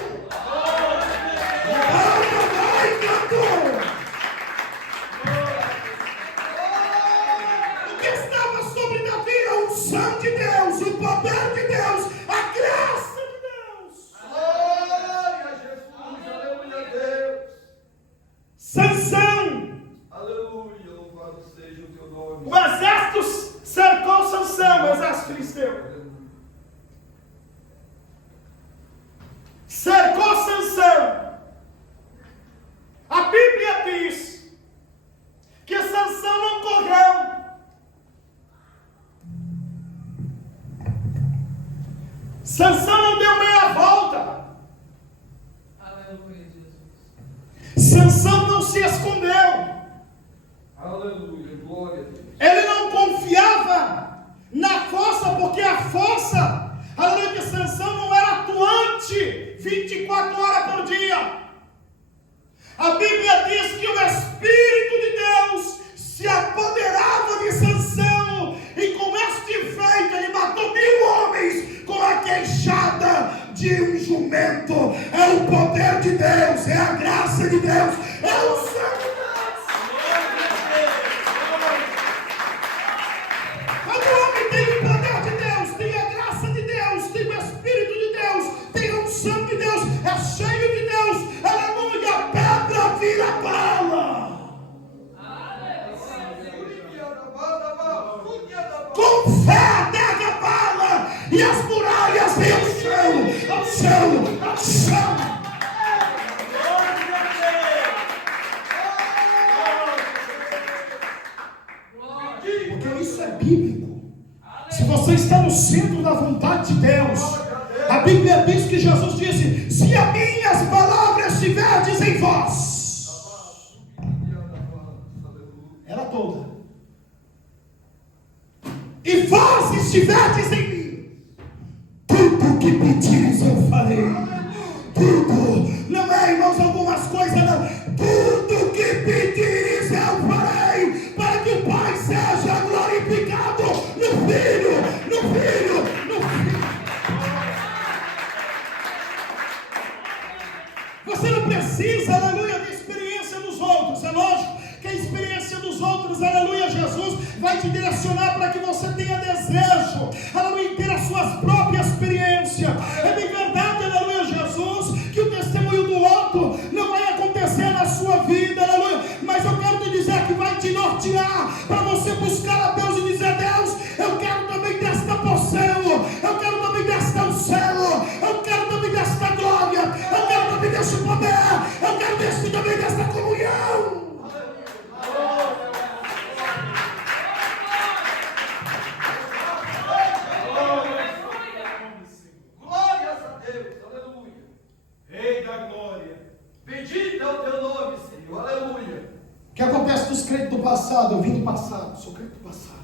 O que estava sobre Davi? A unção de Deus, o poder de Deus, a graça de Deus. Glória a Jesus, aleluia a Deus. Sansão, Aleluia, louvado seja o teu nome. o exército cercou Sansão, o exército filisteu. Cercou Sansão. A Bíblia diz que Sansão não correu. Sansão não deu meia volta. Aleluia, Jesus. Sansão não se escondeu. Aleluia, glória a Deus. Ele não confiava na força, porque a força, aleluia, que Sansão não era atuante 24 horas por dia. A Bíblia diz que o Espírito de Deus se apoderava de Sansão, e com este feito ele matou 1000 homens com a queixada de um jumento. É o poder de Deus, é a graça de Deus, é o sangue de Deus. Quando o homem tem o poder de Deus, tem a graça de Deus, tem o Espírito de Deus, tem a unção de Deus, é cheio de Deus, aleluia, a pedra vira bala. Com fé a terra bala e as muralhas vêm ao chão, ao chão, ao chão. Porque isso é bíblico. Se você está no centro da vontade de Deus, a Bíblia diz que Jesus disse: se as minhas palavras estiverdes em vós, era toda, e vós estiverdes em mim, tudo que pedires eu farei. Tudo, não é, irmãos, algumas coisas, não. Tudo que pedires eu farei, para que o Pai seja glorificado no Filho, no Filho, no Filho. Você não precisa, aleluia, de experiência dos outros. É lógico que a experiência dos outros, aleluia, Jesus vai te direcionar para que você tenha desejo, aleluia, em ter as suas próprias experiências. É bem verdade, aleluia, Jesus, que o testemunho do outro não vai acontecer na sua vida, aleluia, mas eu quero te dizer que vai te nortear para você buscar a Deus e dizer: Deus, eu quero também desta porção, eu quero também desta unção, eu quero também desta glória, eu quero também deste poder, eu quero também desta comunhão. Glórias a Deus, aleluia. Rei da glória. Bendito é o teu nome, Senhor, aleluia. O que acontece dos crentes do passado? Eu vim do passado, sou crente do passado.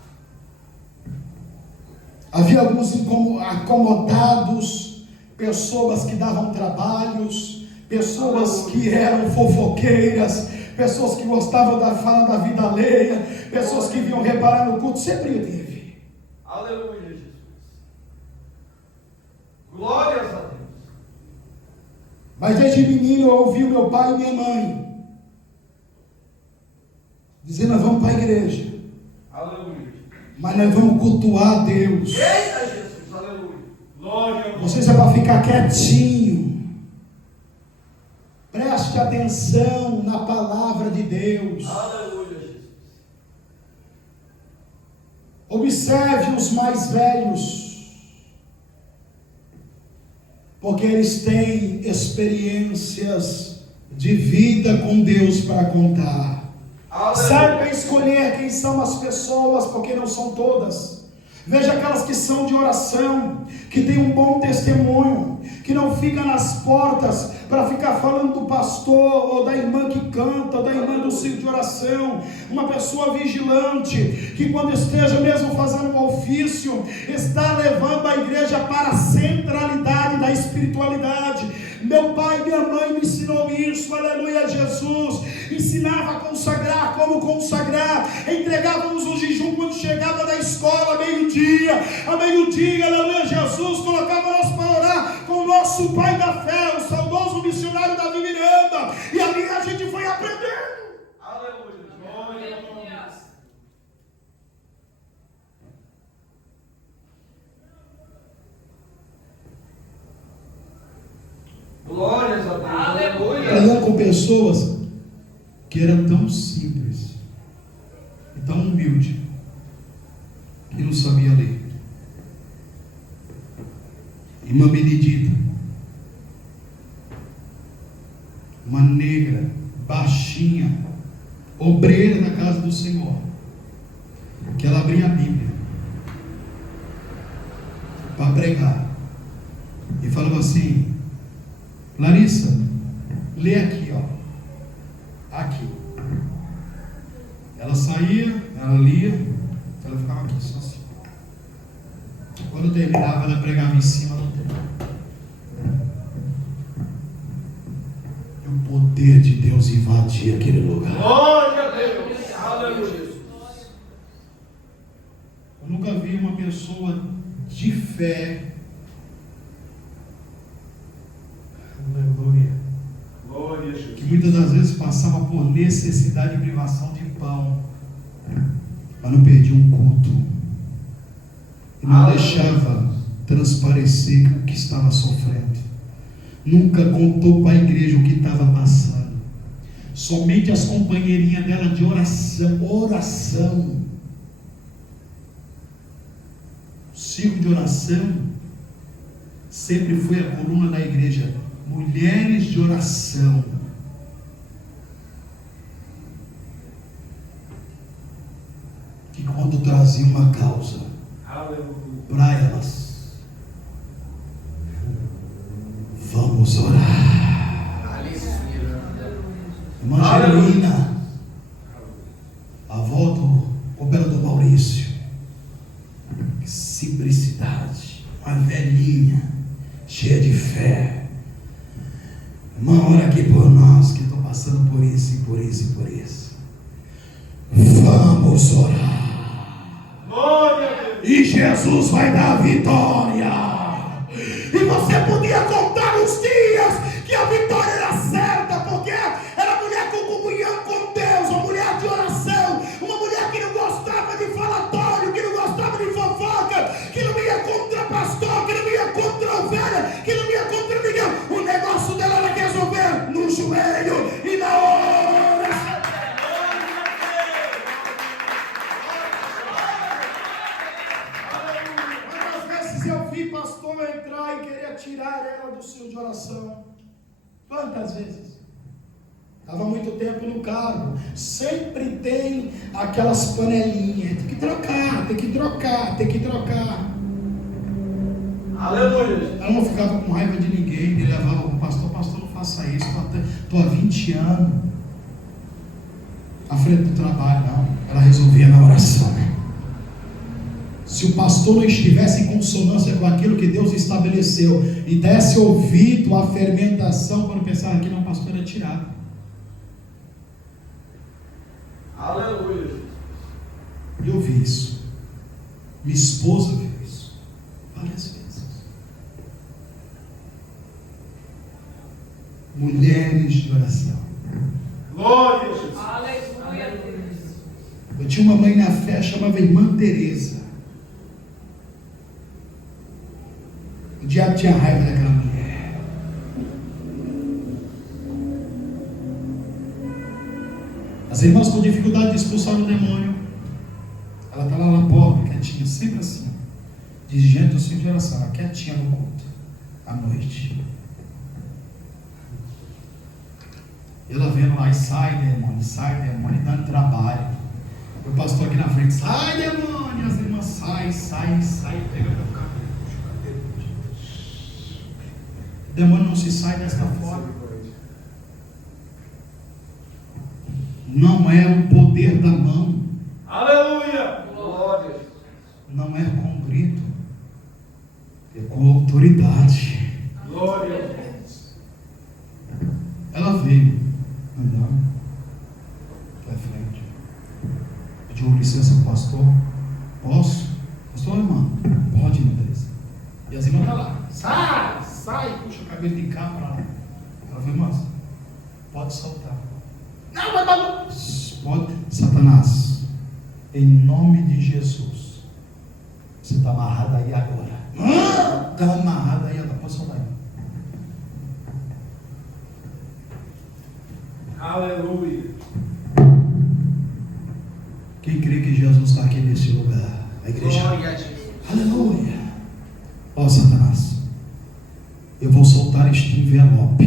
Havia alguns acomodados, pessoas que davam trabalhos, pessoas que eram fofoqueiras, pessoas que gostavam da fala da vida alheia, pessoas que vinham reparar no culto. Sempre teve. Aleluia, Jesus. Glórias a Deus. Mas desde menino eu ouvi o meu pai e minha mãe dizendo: nós vamos para a igreja, Aleluia. mas nós vamos cultuar a Deus. Eita, Jesus, aleluia. Glória a Deus. Vocês é para ficar quietinho. Preste atenção na palavra de Deus. Aleluia, Jesus. Observe os mais velhos, porque eles têm experiências de vida com Deus para contar. Saiba escolher quem são as pessoas, porque não são todas. Veja aquelas que são de oração, que tem um bom testemunho, que não fica nas portas para ficar falando do pastor, ou da irmã que canta, ou da irmã do círculo de oração. Uma pessoa vigilante, que quando esteja mesmo fazendo um ofício, está levando a igreja para a centralidade da espiritualidade. Meu pai e minha mãe me ensinou isso, aleluia, Jesus. Ensinava a consagrar, como consagrar. Entregávamos o jejum quando chegava da escola, meio-dia, aleluia, Jesus. Colocava-nos para orar com o nosso pai da fé, o saudoso missionário Davi Miranda. E ali a gente foi aprendendo. Aleluia. Glórias a Deus. Aleluia. Aprendendo com pessoas que eram tão simples e tão humildes, que não sabia ler. Irmã Benedita, uma negra, baixinha, obreira da casa do Senhor, que ela abria a Bíblia para pregar e falava assim: Larissa, lê aqui, ó. Aqui. Ela saía, ela lia, ela ficava aqui, só assim. Quando terminava, ela pregava em cima do telhado. E o poder de Deus invadia aquele lugar. Glória a Deus. Aleluia. Eu nunca vi uma pessoa de fé. Aleluia. Glória a Jesus. Que muitas das vezes passava por necessidade e privação de pão, mas não perdia um culto, e não deixava transparecer o que estava sofrendo, nunca contou para a igreja o que estava passando, somente as companheirinhas dela de oração, o círculo de oração sempre foi a coluna da igreja. Mulheres de oração. Que quando traziam uma causa para elas, vamos orar. Irmã Genuína, avó do operador Maurício, que simplicidade, uma velhinha, cheia de fé. Irmã, ora aqui por nós que estou passando por isso e por isso e por isso. Vamos orar. Glória a Deus. E Jesus vai dar vitória. E você podia contar os dias que a vitória era certa, porque era mulher com comunhão com Deus, uma mulher de oração, uma mulher que não gostava de falatório, que não gostava de fofoca, que não ia contra pastor, que não ia contra ovelha, que não ia contra ninguém. O negócio dela era resolver no joelho e na hora. Quantas vezes eu vi pastor entrar e querer tirar ela do círculo de oração? Quantas vezes? Estava muito tempo no carro. Sempre tem aquelas panelinhas. Tem que trocar, tem que trocar, tem que trocar. Aleluia. Ela não ficava com raiva de ninguém, me levava para o pastor: pastor, não faça isso, estou há 20 anos à frente do trabalho. Não, ela resolvia na oração. Se o pastor não estivesse em consonância com aquilo que Deus estabeleceu e desse ouvido à fermentação, quando pensava que não, o pastor era tirado. Aleluia. Eu vi isso. Minha esposa viu isso várias vezes. Mulheres de oração. Glória a Jesus. Aleluia. Eu tinha uma mãe na fé, chamava Irmã Teresa. O diabo tinha raiva daquela mulher. As irmãs com dificuldade de expulsar o demônio, ela está lá na porta, quietinha, sempre assim, dirigente do centro de oração, ela quietinha no culto. à noite. Ela vendo lá, sai demônio, dando trabalho. O pastor aqui na frente, sai demônio, as irmãs, sai, pega meu cabelo, puxa o cabelo. O demônio não se sai desta forma. Não é o poder da mão. Aleluia! Glória! Não é com grito, é com autoridade. Glória! Ela veio andando para frente, pediu licença ao pastor. Posso? Pastor, irmã, pode, irmã Teresa. E as irmãs estão lá, sai, puxa o cabelo de cá para lá. Ela falou, irmãs, pode soltar. Não, mas pode. Satanás, em nome de Jesus, você está amarrado aí agora. Está amarrado aí agora, pode soltar aí. Aleluia! Quem crê que Jesus está aqui nesse lugar? A igreja. Glória a Jesus. Aleluia. Ó Satanás, eu vou soltar este envelope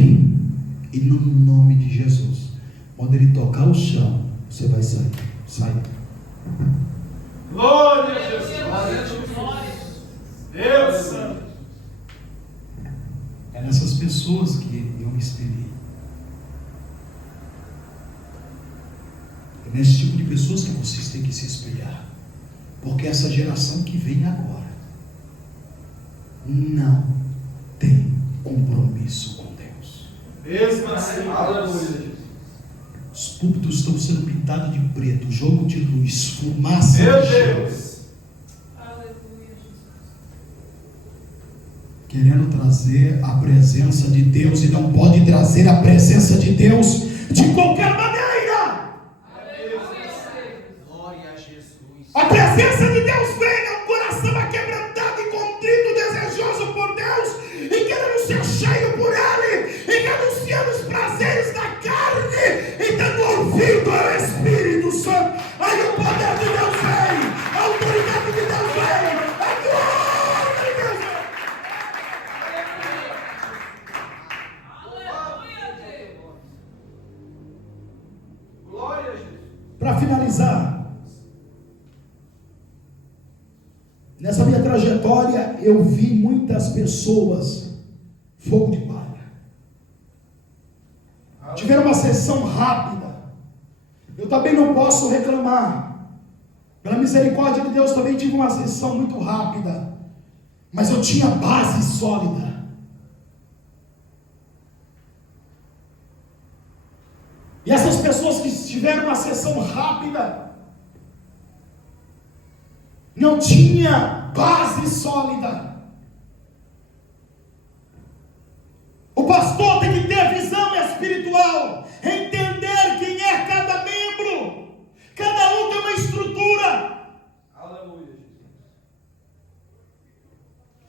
e no nome de Jesus, quando ele tocar o chão, você vai sair. Sai. Glória a Jesus. Glória a Jesus. Deus Santo. É nessas pessoas que eu me espelhei. É nesse tipo de pessoas que vocês têm que se espelhar. Porque essa geração que vem agora não tem compromisso com Deus. Mesmo assim, aleluia. Os púlpitos estão sendo pintados de preto, jogo de luz, fumaça. Meu de gelo. Deus. Querendo trazer a presença de Deus, e não pode trazer a presença de Deus de qualquer maneira. Glória a Jesus. A presença de Deus vem ao coração aquebrantado e contrito, desejoso por Deus, e querendo ser cheio por Ele, e renunciando os prazeres da carne, e dando ouvido ao Espírito Santo. Aí o poder de Deus vem, a autoridade de Deus vem, a glória de Deus vem. Glória a Jesus. Para finalizar, nessa minha trajetória, eu vi muitas pessoas fogo de palha. Tiveram uma sessão rápida. Eu também não posso reclamar. Pela misericórdia de Deus, também tive uma sessão muito rápida. Mas eu tinha base sólida. E essas pessoas que tiveram uma sessão rápida não tinha base sólida. O pastor tem que ter visão espiritual, entender quem é cada membro. Cada um tem uma estrutura. Aleluia.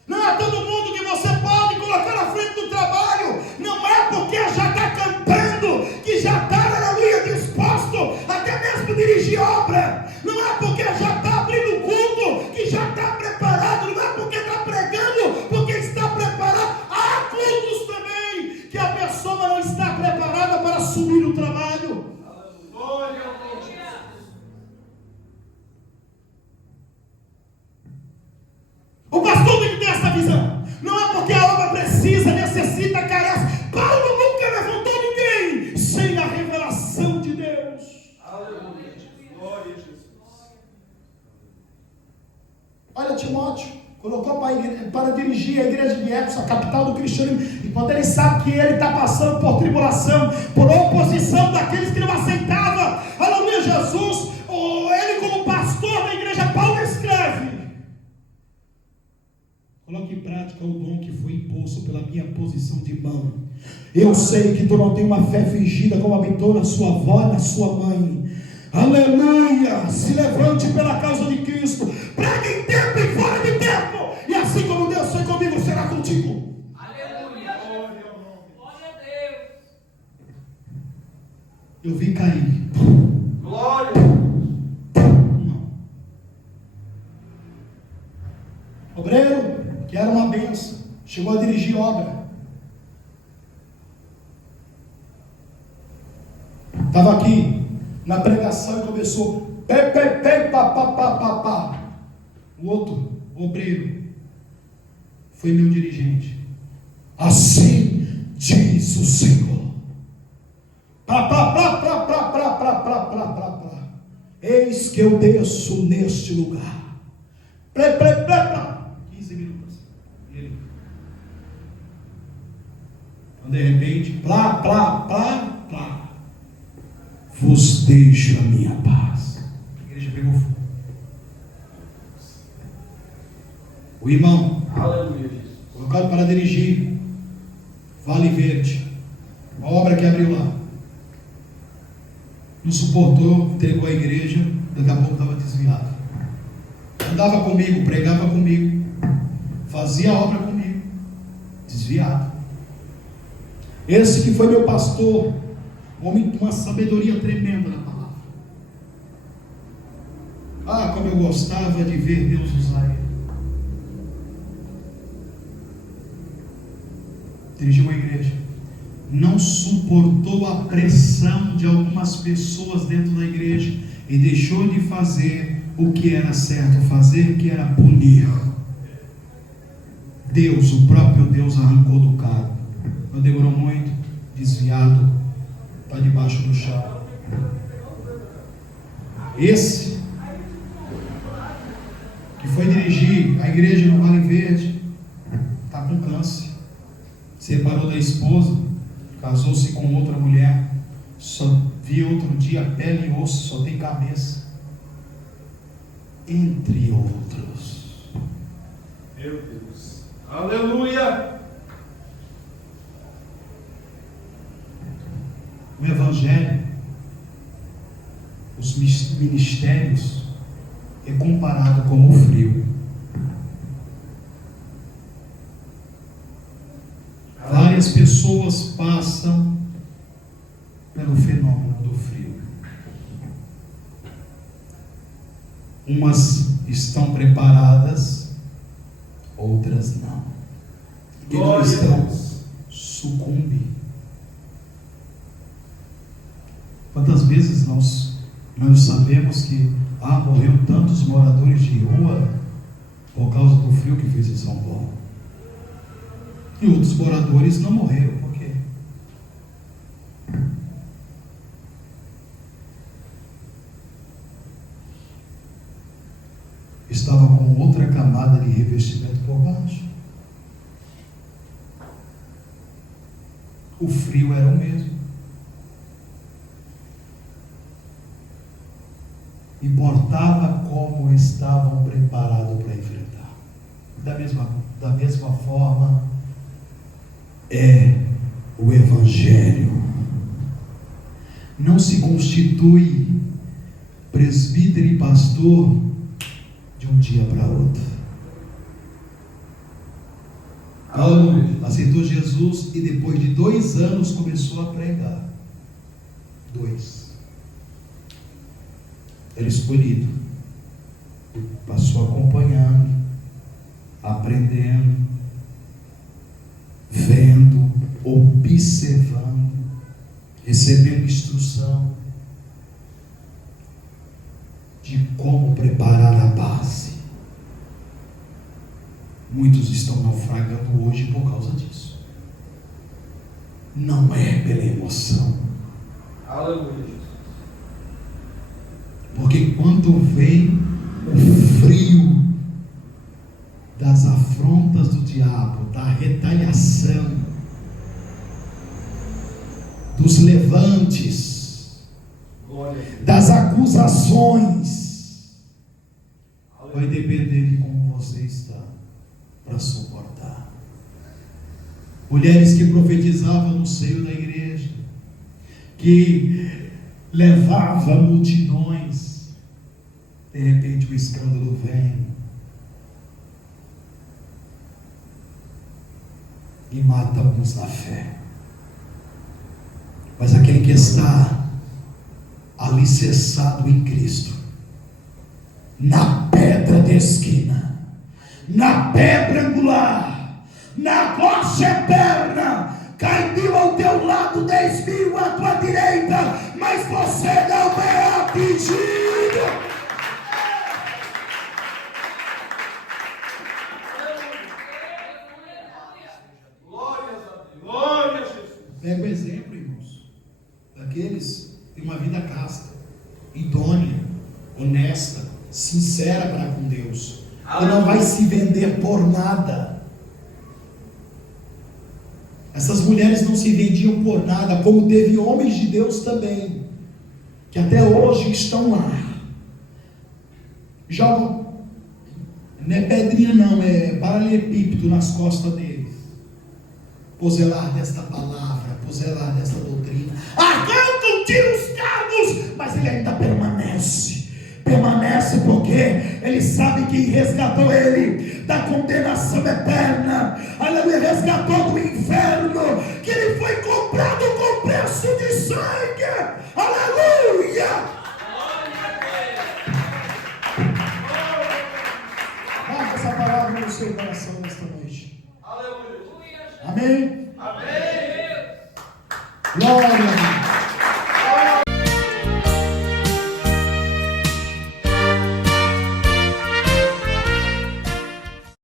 Não é todo mundo que você pode colocar na frente do trabalho. Não é porque já está cantando, que já está, aleluia, disposto até mesmo dirigir obra. Não é porque já está abrindo culto, que já está preparado. Não é porque está pregando, porque está preparado. Há cultos também que a pessoa não está preparada para assumir o trabalho. Glória a Deus. O pastor tem que ter essa visão. Não é porque a obra precisa, necessita, carece. Paulo nunca levantou ninguém sem a revelação de Deus. Aleluia. Glória a Jesus. Olha Timóteo, colocou para dirigir a igreja de Éfeso, a capital do cristianismo. E quando ele sabe que ele está passando por tribulação, por oposição daqueles que não aceitavam, aleluia, Jesus, ele como pastor da igreja, Paulo escreve: coloque em prática o dom que foi imposto pela minha posição de mão. Eu sei que tu não tem uma fé fingida como habitou na sua avó e na sua mãe. Aleluia! Se levante pela causa de Cristo. Pregue em tempo e fora de tempo. E assim como Deus foi comigo, será contigo. Aleluia. Glória a Deus. Eu vi cair. Glória. Não. Obreiro, que era uma benção, chegou a dirigir obra. Estava aqui na pregação e começou pá. O outro obreiro foi meu dirigente. Assim diz o Senhor. Eis que eu desço neste lugar. 15 minutos. Ele. Então, de repente, plá. Vos deixo a minha paz. A igreja pegou fogo. O irmão, Aleluia, Jesus. colocado para dirigir Vale Verde, uma obra que abriu lá, não suportou, entregou a igreja, daqui a pouco estava desviado. Andava comigo, pregava comigo, fazia a obra comigo, desviado. Esse que foi meu pastor, homem com uma sabedoria tremenda na palavra. Ah, como eu gostava de ver Deus usar ele. Dirigiu uma igreja, não suportou a pressão de algumas pessoas dentro da igreja e deixou de fazer o que era certo fazer, que era punir. Deus, o próprio Deus, arrancou do carro. Não demorou muito, desviado, está debaixo do chão. Esse que foi dirigir a igreja no Vale Verde está com câncer. Separou da esposa, casou-se com outra mulher, só vi outro dia pele e osso, só tem cabeça, entre outros. Meu Deus, aleluia. O Evangelho, os ministérios, é comparado como o frio. Várias pessoas passam pelo fenômeno do frio. Umas estão preparadas, outras não. E não estão, sucumbe. Quantas vezes nós sabemos que morreram tantos moradores de rua por causa do frio que fez em São Paulo. E outros moradores não morreram, por quê? Estava com outra camada de revestimento por baixo. O frio era o mesmo. Importava como estavam preparados para enfrentar. Da mesma forma, é o Evangelho. Não se constitui presbítero e pastor de um dia para outro. Paulo aceitou Jesus e depois de 2 anos começou a pregar. 2. Era escolhido. Passou acompanhando, aprendendo, vendo, observando, recebendo instrução de como preparar a base. Muitos estão naufragando hoje por causa disso. Não é pela emoção. Aleluia. Porque quando vem o frio das afrontas do diabo, da retaliação, dos levantes, das acusações, vai depender de como você está para suportar. Mulheres que profetizavam no seio da igreja, que levavam multidões, de repente o escândalo vem e mata alguns na fé. Mas aquele que está alicerçado em Cristo, na pedra de esquina, na pedra angular, na rocha eterna, cai 1000 ao teu lado, 10.000 à tua direita, mas Pega o exemplo, irmãos, daqueles que têm uma vida casta, idônea, honesta, sincera para com Deus. Ele não vai se vender por nada. Essas mulheres não se vendiam por nada, como teve homens de Deus também, que até hoje estão lá. Jogam, não é pedrinha não, é paralelepípedo nas costas deles. Por zelar desta palavra, por zelar desta doutrina. Arrancam, tiram os cargos, mas ele ainda permanece. Permanece porque ele sabe que resgatou ele da condenação eterna. Aleluia, resgatou do inferno, que ele foi comprado com preço de sangue. Aleluia! Guarda essa palavra no seu coração nesta noite. Aleluia. Amém? Amém. Glória a Deus.